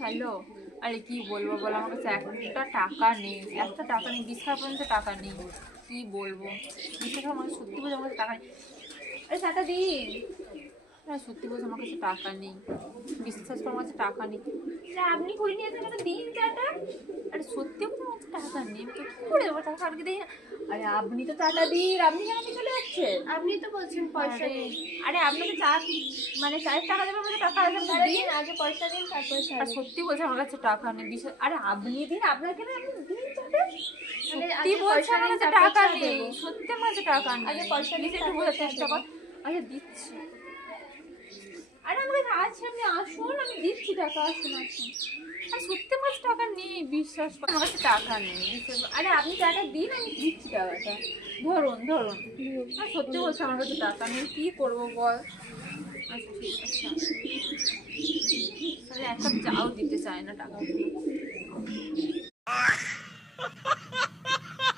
Hello. আরে কি বলবো বলো, আমার কাছে একটা টাকা নেই, একটা টাকা নেই, 20 টাকা পর্যন্ত টাকা নেই। কি বলবো, বিশ্বাস করো, আমার সত্যি বলছি আমার কাছে টাকা নেই। আরে চাটা দিন। হ্যাঁ সত্যি বলছি আমার কাছে টাকা নেই, বিশ্বাস করো আমার কাছে টাকা নেই। আরে আপনি করে নিয়েছেন একটা দিন চাটা। আরে সত্যি বলছি আমার কাছে টাকা নেই, আমি তো কি করে দেবো টাকা, আর কি দিই না। আরে আপনি তো চাটা দিন, আপনি কেন আমি চলে যাচ্ছেন? আপনি তো বলছেন পয়সা আরে নেই। আরে আপনাকে চা, মানে চায়ের টাকা দেবে, আমাকে টাকা আছে, আপনি তাহলে দিন। দিন, আগে পয়সা দিন তারপরে চা আর দিন। সত্যি বলছে আমার কাছে টাকা নেই, বিশ্বাস। আরে আপনি দিন, আপনার কেন, আপনি দিন চাটা। তাহলে সত্যি আগে বলছে পয়সা আমার দিন কাছে তারপর টাকা চা নেই, দেবো। সত্যি আমার কাছে টাকা নেই। আগে পয়সা দিন প্লিজ একটু তারপর বোঝার চা চেষ্টা দেবো। কর। আচ্ছা দিচ্ছি। আরে আমার কাছে আছে, আপনি আসুন, আমি দিচ্ছি টাকা, আসুন আসুন। আর সত্যি আমার কাছে টাকা নেই, বিশ্বাস কর আমার কাছে টাকা নেই, বিশ্বাস কর। আরে আপনি টাকা দিন, আমি দিচ্ছি টাকাটা। ধরুন ধরুন। আর সত্যি বলছে আমার কাছে টাকা নেই, কি করবো বল। আচ্ছা ঠিক আছে, আরে এক কাপ চাও দিতে চায় না টাকাগুলো।